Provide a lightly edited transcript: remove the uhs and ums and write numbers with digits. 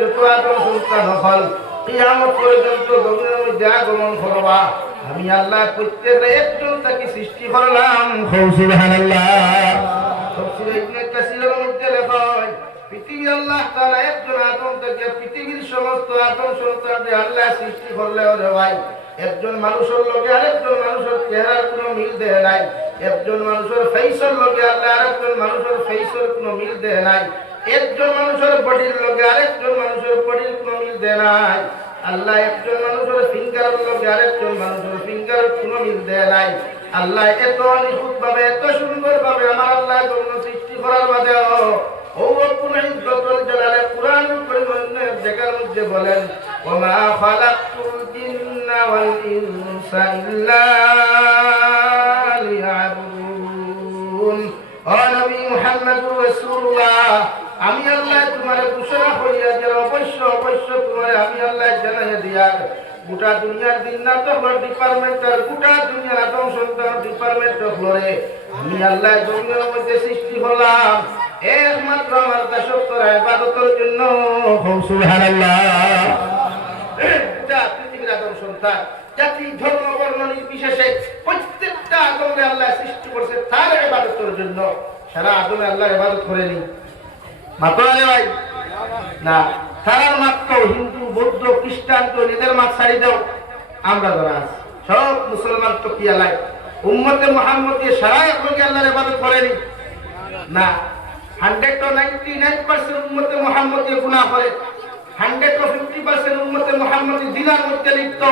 যত আদম সন্তান হল কিয়ামত পর্যন্ত জমিনের মধ্যে আগমন করবা আমি আল্লাহ প্রত্যেক একজন তাকে সৃষ্টি করলাম। সুবহানাল্লাহ। তাফসীরে ইবনে কাসীরের মধ্যে লেখা হয় পৃথিবী আল্লাহ তাআলা একজন আদম থেকে পৃথিবীর সমস্ত আদম সন্তানদের আল্লাহ সৃষ্টি করলে ওরে ভাই একজন মানুষের লগে আরেকজন মানুষের চেহারার কোনো মিল দেয় নাই, একজন মানুষের ফেসের লগে আল্লাহ আরেকজন মানুষের ফেসের কোনো মিল দেয় নাই, একজন মানুষের বডির লগে আরেকজন মানুষের বডির কোনো মিল দেয় নাই, আল্লাহ একজন মানুষের ফিঙ্গারের লগে আরেকজন মানুষের ফিঙ্গারের কোনো মিল দেয় নাই। আল্লাহ এত নিখুঁত ভাবে এত সুন্দর ভাবে আমার আল্লাহ জন্য সৃষ্টি করার বাদে ও রব্বুল ইজ্জতুল জালালে কুরআনুল কারীমের জায়গার মধ্যে বলেন ওয়া মা খালাকতুল জিন্না ওয়াল ইনসা ইল্লা লিয়াবুদুন। ও নবী মুহাম্মদুর রাসূলুল্লাহ আমি আল্লাহ তোমারে ঘোষণা করিয়া যে অবশ্য অবশ্য তোমারে আমি আল্লাহ জানাইয়া দিয়া গোটা দুনিয়ার জিন্নাত হল ডিপার্টমেন্টের গোটা দুনিয়ার আদম সন্তান ডিপার্টমেন্ট হলরে আমি আল্লাহ জমিনের মধ্যে সৃষ্টি হলাম একমাত্র আমার দাসত্বর ইবাদতের জন্য। সুবহানাল্লাহ। পৃথিবীর আদম সন্তান জাতি ধর্ম বর্ণ নির্বিশেষে প্রত্যেকটা আদমকে আল্লাহ সৃষ্টি করছে তার ইবাদতের জন্য। সারা আদমে আল্লাহ ইবাদত করেনি মাত্র ভাই না, সারা মাত্র হিন্দু বৌদ্ধ খ্রিস্টান তো নিজের মাছ ছাড়ি দাও আমরা যারা আছি সব মুসলমান তো কি আলাই উম্মতে মুহাম্মদী সারা একলগে আল্লাহর ইবাদত করেনি না। 199% উম্মতে মুহাম্মদী গুনাহ করে, 150% উম্মতে মুহাম্মদী জিনার মধ্যে লিপ্ত।